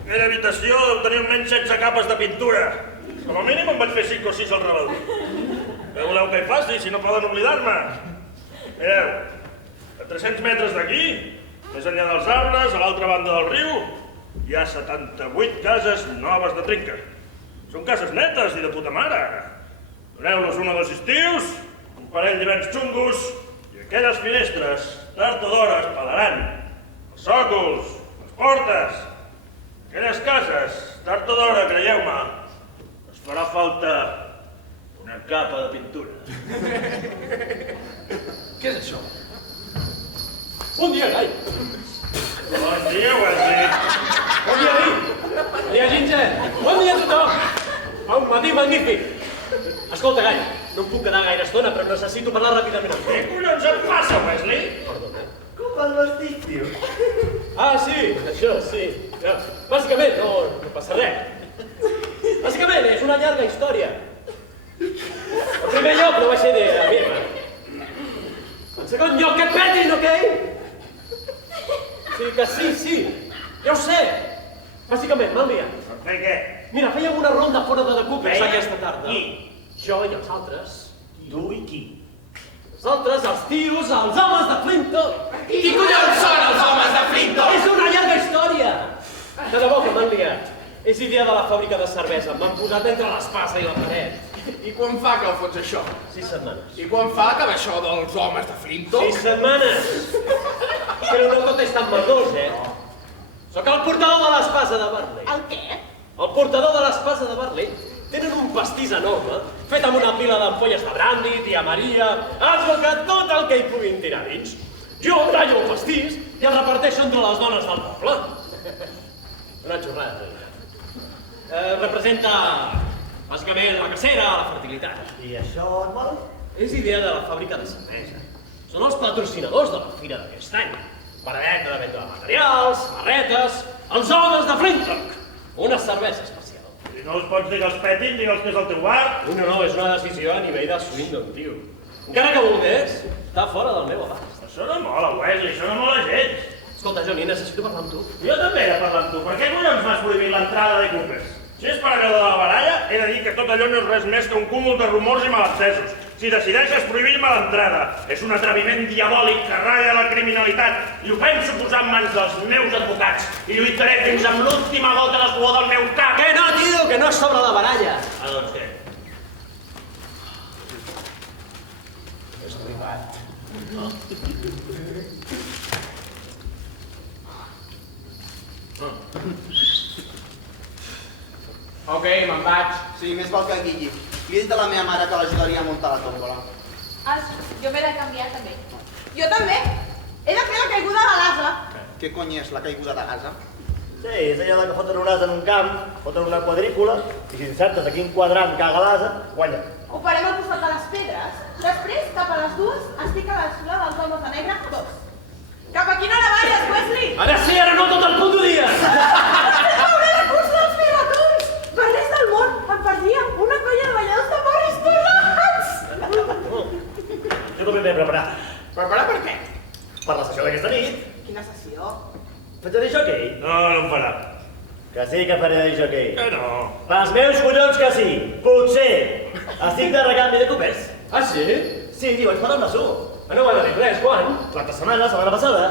Aquella habitació deu tenir almenys 16 capes de pintura. Com a mínim em vaig fer 5 o 6 al rebel. Què voleu que hi faci si no poden oblidar-me? Mireu, a 300 metres d'aquí, més enllà dels arbres, a l'altra banda del riu, hi ha 78 cases noves de trinca. Són cases netes i de puta mare. Doneu-los un o 2 estius, un parell d'hiverns xungos, i aquelles finestres, tard o d'hora, es pelaran. Els sòcols, les portes, aquelles cases, tard o d'hora, creieu-me, es farà falta una capa de pintura. Què és això? Bon dia, Gai! Bon dia, Wesley. Bon dia, Gai! Bon dia, Ginger! Bon dia a tothom! Fa un matí magnífic! Escolta, Gai, no em puc quedar gaire estona, però necessito parlar ràpidament amb tu. Què collons et passa, Wesley? Perdona. Com vas vestit, tio? Ah, sí, això, sí. Ja, bàsicament, no passa res. Bàsicament, és una llarga història. En primer lloc, no va ser idea meva. En segon lloc, que petin, ok? Sí, que sí. Ja ho sé. Bàsicament, m'han liat. Per què? Mira, fèiem una ronda fora de Cooper aquesta tarda. Qui? Jo i els altres. Tu i qui? Els altres, els tios, els homes de Flintock. Qui collons són els homes de Flintock? És una llarga història. De debò que m'han liat. És idea de la fàbrica de cervesa. M'han posat entre l'espasa i la paret. I quan fa que ho fots això? 6 setmanes. I quan fa que va això dels homes de Flintock? 6 setmanes! Però no tot és tan merdós, Sóc el portador de l'espasa de Barley. El què? El portador de l'espasa de Barley tenen un pastís enorme, fet amb una pila d'ampolles de brandy, tia Maria, alcohol, tot el que hi puguin tirar dins. Jo tallo el pastís i el reparteixo entre les dones del poble. Una xorrada, representa, bàsicament, la cacera, la fertilitat. I això et val? És idea de la fàbrica de cervesa. Són els patrocinadors de la fira d'aquest any. Per a venda de materials, samarretes, els homes de Flintock. Una cervesa especial. Si no els pots dir que els petin, digue'ls que és el teu bar. No, és una decisió a nivell de Swindon, tio. Encara que volgués, està fora del meu abast. Això no mola, Wesley, això no mola gens. Escolta, Johnny, necessito parlar amb tu. Jo també he de parlar amb tu. Per què collons m'has prohibit l'entrada de Coopers? Si és per allò de la baralla, he de dir que tot allò no és res més que un cúmul de rumors i malencesos. Si decideixes prohibir-me l'entrada, és un atreviment diabòlic que ratlla la criminalitat i ho penso posar en mans dels meus advocats i lluitaré fins amb l'última gota de suor del meu cap. Que no, tio, que no és sobre la baralla. Ah, doncs què? És arribat. Ok, me'n vaig. Sí, més val que guilli. Li he dit a la meva mare que l'ajudaria a muntar la tòmbola. Jo m'he de canviar també. Jo també. He de fer la caiguda de l'asa. Què cony és la caiguda de l'asa? Sí, és allò que foten un as en un camp, foten una quadrícula, i si encertes a quin quadrant caga l'asa, guanya. Ho farem al costat de les pedres. Després, cap a les 2, estic a l'escola dels homes de negre 2. Cap a quina hora balles, Wesley? Ara sí, ara no tot el puto dia! Veuré la cursa dels pigatons! Guerrers del món, em perdia una colla de balladors de morris tornats! Jo també m'he preparat. Preparar per què? Per la sessió d'aquesta nit. Quina sessió? Faig de jockey? No, no em farà. Que sí que faré de jockey. No. Pels meus collons que sí. Potser. Estic de recanvi de copers. Ah, sí? Sí, vaig parlar amb la Su. No m'ha dit res, quan? L'altra setmana, la setmana passada.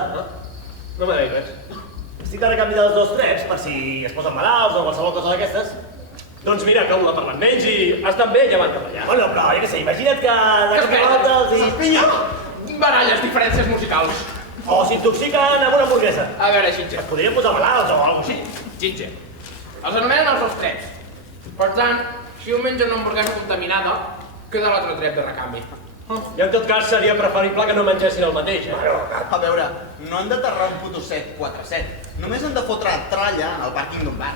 No m'ha dit res. Estic de recanvi dels 2 treps per si es posen malalts o qualsevol cosa d'aquestes. Doncs mira, que ho ha parlat menys i estan bé llevant cap allà. Bueno, però jo què sé, imagina't que de cop i volta els hi... Pinya! Baralles, diferències musicals. O s'intoxiquen amb una hamburguesa. A veure, Ginger. Es podrien posar malalts o alguna cosa així. Ginger. Els anomenen els 2 treps. Per tant, si un menja una hamburguesa contaminada, queda l'altre trep de recanvi. I en tot cas seria preferible que no mengessin el mateix, A veure, no han d'aterrar un puto 747. Només han de fotre tralla al pàrquing d'un bar.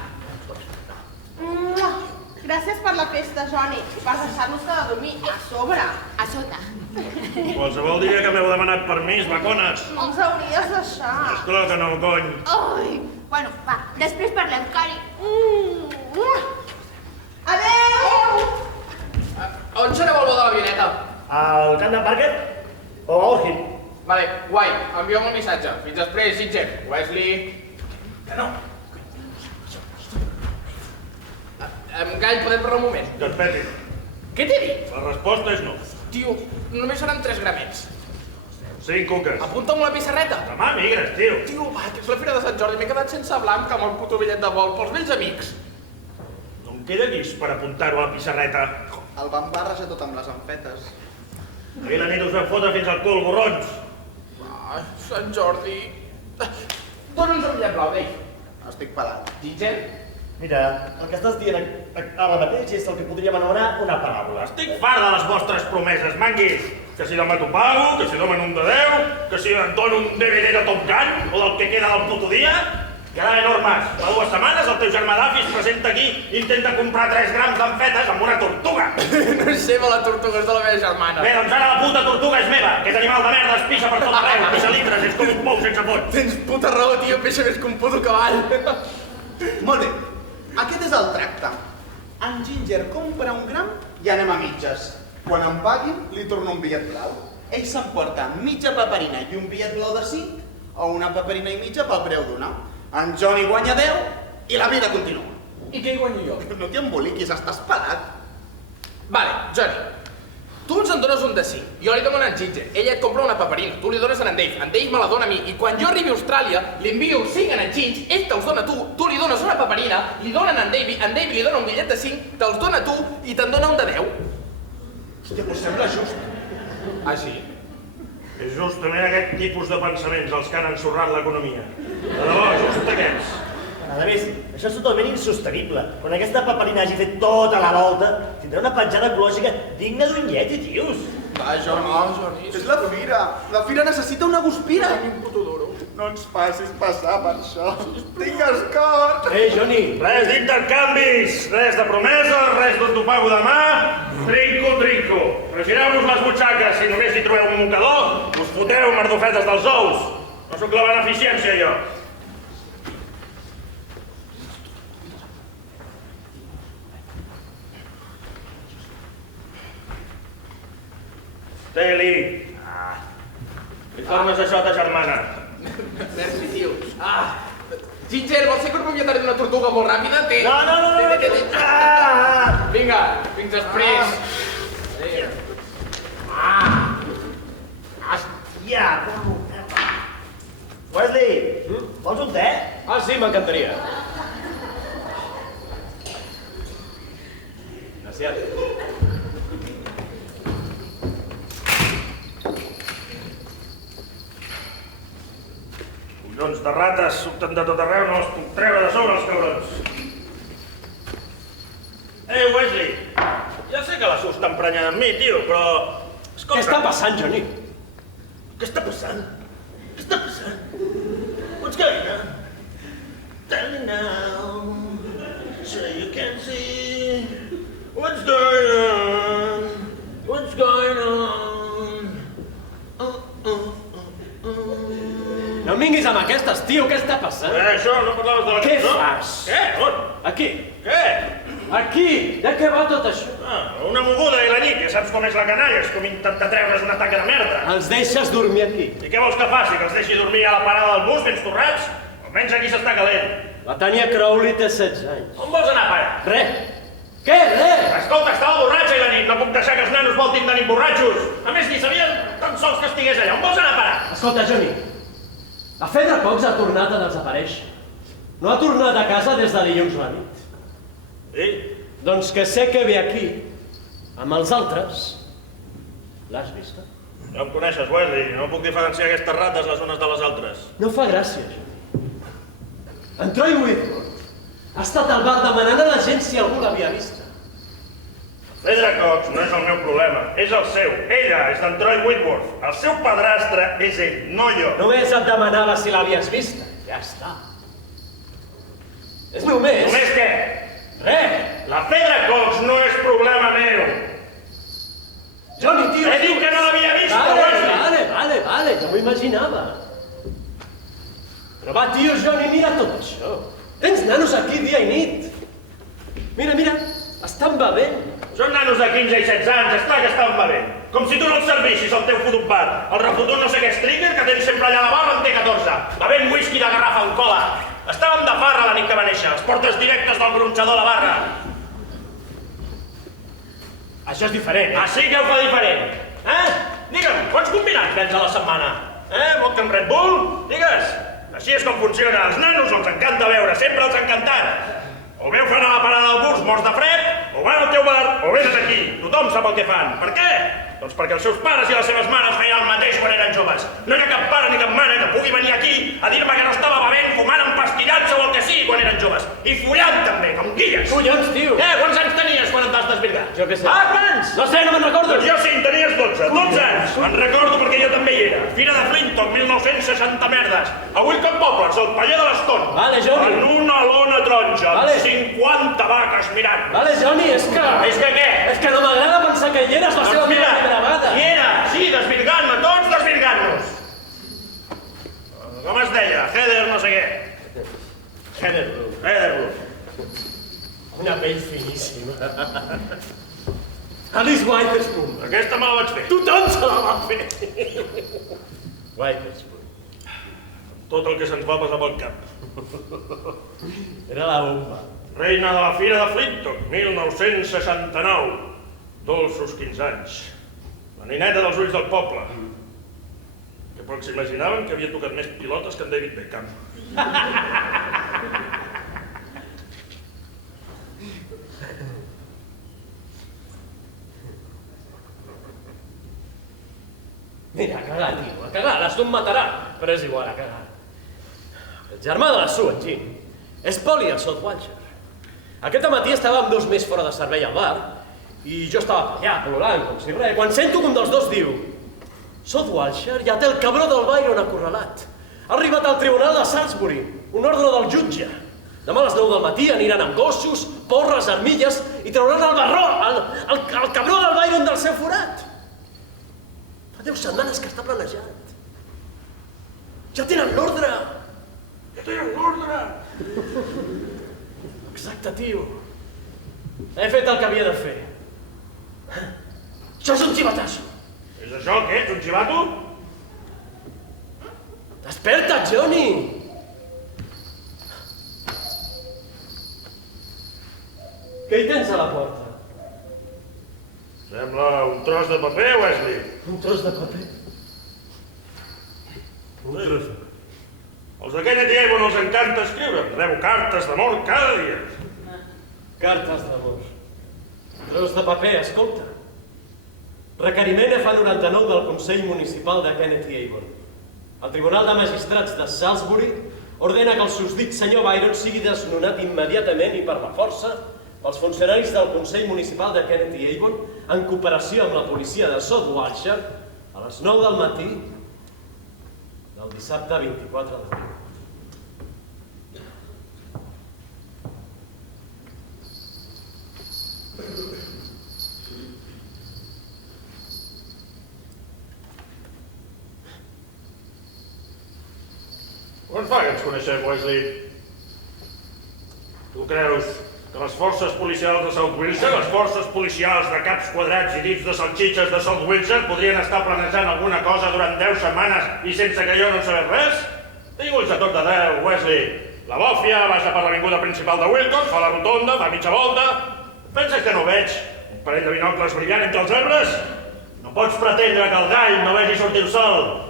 Gràcies per la festa, Johnny, per deixar-nos de dormir a sobre. A sota. Qualsevol dia que m'heu demanat permís, bacones. No ens hauries deixat. Esclar que no, cony. Ai, bueno, va, després parlem, Cari. Adéu! On sereu el bo de l'avioneta? Al camp d'en Parker o a Orchid? Vale, guai, envia'm un missatge. Fins després, Ginger. Wesley. Que no. Gall, podem parlar un moment? Que et peti. Què t'he dit? La resposta és no. Tio, només seran 3 gramets. 5 cuques. Apunta'm una pissarreta. Demà migres, tio. Tio, va, que és la Fira de Sant Jordi. M'he quedat sense blanc amb el puto bitllet de vol pels vells amics. No em queda guix per apuntar-ho a la pissarreta. El van barrejar tot amb les amfetes. Ahir la nit us vam fotre fins al cul, borrons. Ah, Sant Jordi... Dóna'ns un bitllet blau, Dave. Estic pelat. Ginger? Mira, el que estàs dient ara mateix és el que podríem anomenar una paràbola. Estic fart de les vostres promeses, manguis. Que si demà t'ho pago, que si donen un de 10, que si em dono un DVD de Top Gun, o del que queda del puto dia. I ara, Normas, fa 2 setmanes el teu germà Dafi es presenta aquí i intenta comprar 3 grams d'amfetes amb una tortuga. No és seva la tortuga, és de la meva germana. Bé, doncs ara la puta tortuga és meva. Aquest animal de merda es pixa per tot arreu, pixa litres, és com un pou sense pot. Tens puta raó, tio, pixa més que un puto cavall. Molt bé, aquest és el tracte. En Ginger compra un gram i anem a mitges. Quan em paguin, li torno un bitllet blau. Ell s'emporta mitja paperina i un bitllet blau de 5 o una paperina i mitja pel preu d'una. En Johnny guanya 10 i la vida continua. I què hi guanyo jo? No t'hi emboliquis, estàs pelat. Vale, Johnny. Tu ens en dones un de 5, jo li dono a en Ginger, ella et compra una paperina, tu li dones a en Dave me la dona a mi, i quan jo arribi a Austràlia, li envio 5 a en Ginger, ell te'ls dona a tu li dones una paperina, li donen a en Dave li dona un bitllet de 5, te'ls dona a tu i te'n dona un de 10. Hòstia, però sembla just. Ah, sí? És justament aquest tipus de pensaments els que han ensorrat l'economia. De debò, just aquests. A més, això és totalment insostenible. Quan aquesta paperina hagi fet tota la volta, tindrà una petjada ecològica digna d'un Yeti, tios. Va, Johnny. És la fira. La fira necessita una guspira. Un puto duro. No ens facis passar per això. Tingues cor. Johnny! Res d'intercanvis, res de promeses, res d'un t'ho pago demà. Trinco. Regireu-vos les butxaques, si només hi trobeu un mocador, us foteu merdofetes dels ous. No sóc la beneficència, jo. Teli. Li formes això a ta germana. Merci, tio. Ginger, vols ser propietari d'una tortuga molt ràpida? Té. No. Vinga, fins després. Hòstia, Wesley, vols un te? Ah, sí, m'encantaria. Gràcies. Collons de rates surten de tot arreu, no els puc treure de sobre, els cabrons. Wesley, ja sé que la Sus està emprenyada amb mi, tio, però... Escolta... Què està passant, Johnny? Què està passant? Vols que vinga? Tell me now, so you can see what's going on, what's going on. No em vinguis amb aquestes, tio, què està passant? Això, no parlaves de la Què cançó? fas? Què? On? Aquí. Què? Aquí! De què va tot això? Una moguda i la nit, ja saps com és la canalla, és com intentar treure's una taca de merda. Els deixes dormir aquí. I què vols que faci, que els deixi dormir a la parada del bus ben torrats? Almenys aquí s'està calent. La Tania Crowley té 16 anys. On vols anar a parar? Res. Què? Res? Escolta, estava borratxa i la nit, no puc deixar que els nanos voltin de nit borratxos. A més, ni sabien tan sols que estigués allà. On vols anar a parar? Escolta, Johnny, la Fedra Cox ha tornat a desaparèixer. No ha tornat a casa des de dilluns a la nit. I? Doncs que sé que ve aquí, amb els altres. L'has vista? Ja em coneixes, Wesley. No puc diferenciar aquestes rates les unes de les altres. No fa gràcia, Johnny. En Troy Whitworth ha estat al bar demanant a la gent si algú l'havia vista. Fedra Cox no és el meu problema, és el seu. Ella és d'en Troy Whitworth. El seu padrastre és ell, no jo. Només et demanava si l'havies vista. Ja està. És només... Només què? Res. La Fedra Cox no és problema meu. Johnny, tio... He dit que no l'havia vista, Wesley. Vale, ja m'ho imaginava. Però va, tio, Johnny, mira tot això. Tens nanos aquí dia i nit. Mira, estan bevent. Són nanos de 15 i 16 anys, esclar que estan bevent. Com si tu no et servissis el teu fotut bar. El refotut no sé què stringer que tens sempre allà a la barra en té 14. Bevent whisky de garrafa amb cola. Estàvem de farra la nit que va néixer, les portes directes del gronxador a la barra. Això és diferent, Ah, sí que ho fa diferent? Digue'm, quants combinats vens a la setmana? Vodka amb Red Bull? Digues. Així és com funciona. Els nanos els encanta veure, sempre els ha encantat. O bé ho fan a la parada del bus morts de fred, o van al teu bar, o venen aquí. Tothom sap el que fan. Per què? Doncs perquè els seus pares i les seves mares feien el mateix quan eren joves. No hi ha cap pare ni cap mare que pugui venir aquí a dir-me que no estava bevent, fumant, empastillats o el que sigui quan eren joves. I follant també, com guilles. Collons, tio. Quants anys tenies quan et vas desvirgar? Jo què sé. Quants? No sé, no me'n recordo. Doncs jo sí, en tenies 12. 12 anys. Me'n recordo perquè jo també hi era. Fira de Flinton, 1960 merdes. A Wilcom Poplars, al paller de l'Eston. Vale, Johnny. En una lona taronja, Vale. amb 50 vaques mirant. Vale, Johnny, és que... És que què? És que no m'agrada pensar que hi eres la seva Doncs mira, primera vegada. hi era, sí, desvirgant-me, tots desvirgant-nos. Com es deia? Heather no sé què. Heather. Una pell finíssima. Alice Witherspoon. Aquesta me la vaig fer. Tothom se la va fer. Witherspoon. Tot el que se'ns va passar pel cap. Era la bomba. Reina de la Fira de Flinton, 1969. Dolços 15 anys. La nineta dels ulls del poble. Que pocs s'imaginaven que havia tocat més pilotes que en David Beckham. Mira, a cagar, tio, a cagar, la Sue em matarà. Però és igual, a cagar. El germà de la Sue, en Jim, és poli al South Walshire. Aquest matí estàvem 2 més fora de servei al bar i jo estava allà, plorant, com si res, quan sento que un dels dos diu South Walshire ja té el cabró del Byron acorralat. Ha arribat al tribunal de Salisbury, un ordre del jutge. Demà a les 9 del matí aniran amb gossos, porres, armilles i trauran el barró, el cabró del Byron del seu forat. Fa 10 setmanes que està planejat. Ja tenen l'ordre. Ja tenen l'ordre! Exacte, tio. He fet el que havia de fer. Això és un xivatasso. És això, què? Ets un xivato? Desperta't, Johnny! Què hi tens a la porta? Sembla un tros de paper, Wesley. Un tros de paper? Un tros de paper. Els de Kennedy Avon els encanta escriure. Rebo cartes d'amor cada dia. Cartes d'amor. Tros de paper, escolta. Requeriment F99 del Consell Municipal de Kennedy Avon. El Tribunal de Magistrats de Salisbury ordena que el susdit senyor Byron sigui desnonat immediatament i per la força pels funcionaris del Consell Municipal de Kennedy Avon en cooperació amb la policia de South Walshire a les 9 del matí del dissabte 24 d'abril. Quant fa que ens coneixem, Wesley? Tu creus que les forces policials de South Wilshire, les forces policials de caps quadrats i dits de salxitxes de South Wilshire podrien estar planejant alguna cosa durant 10 setmanes i sense que jo no en sabés res? Tinguis a tot de 10, Wesley. La bòfia baixa per l'avinguda principal de Wilcox, fa la rotonda, fa mitja volta. Penses que no veig un parell de binocles brillant entre els arbres? No pots pretendre que el gall no vegi sortir el sol.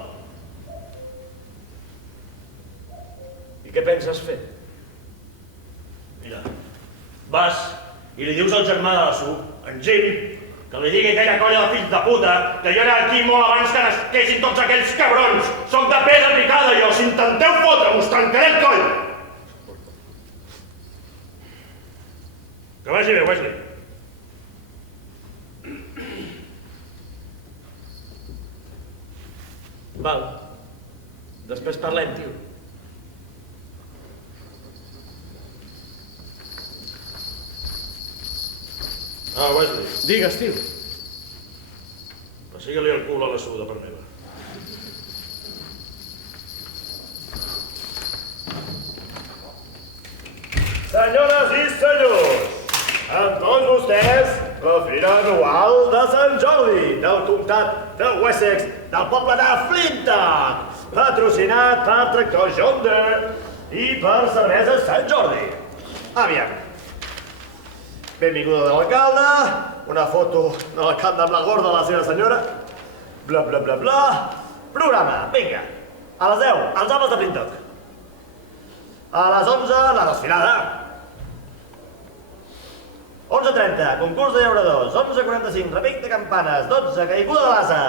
I què penses fer? Mira, vas i li dius al germà de la Sue, en Jim, que li digui a aquella colla de fills de puta que jo era aquí molt abans que nasquessin tots aquells cabrons. Soc de pedra picada jo, si intenteu fotre, us trencaré el coll. Que vagi bé, Wesley. Val. Després parlem, tio. Wesley, Digues, tio. passigui-li el cul a la Sue de part meva. Senyores i senyors, amb tots vostès, la Fira Anual de Sant Jordi, del comtat de Wessex, del poble de Flintock, patrocinat per Tractor John Deere i per Cerveses Sant Jordi. Aviam. Benvinguda de l'alcalde, una foto de l'alcalde amb la gorda de la seva senyora, bla bla bla bla. Programa, vinga. A les 10, els homes de Flintock. A les 11, la desfilada. 11:30, concurs de llauradors. 11:45, repic de campanes. 12, caiguda de l'asa.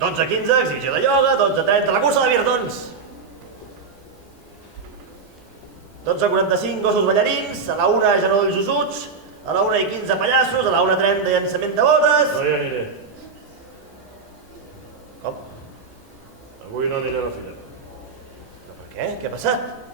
12:15, exhibició de ioga. 12:30, la cursa de birdons. 12:45, gossos ballarins. A la 1, genolls ossuts. A la 1:15, pallassos. A la 1:30, llançament de botes. No hi aniré. Com? Avui no aniré a la fira. Per què? Què ha passat?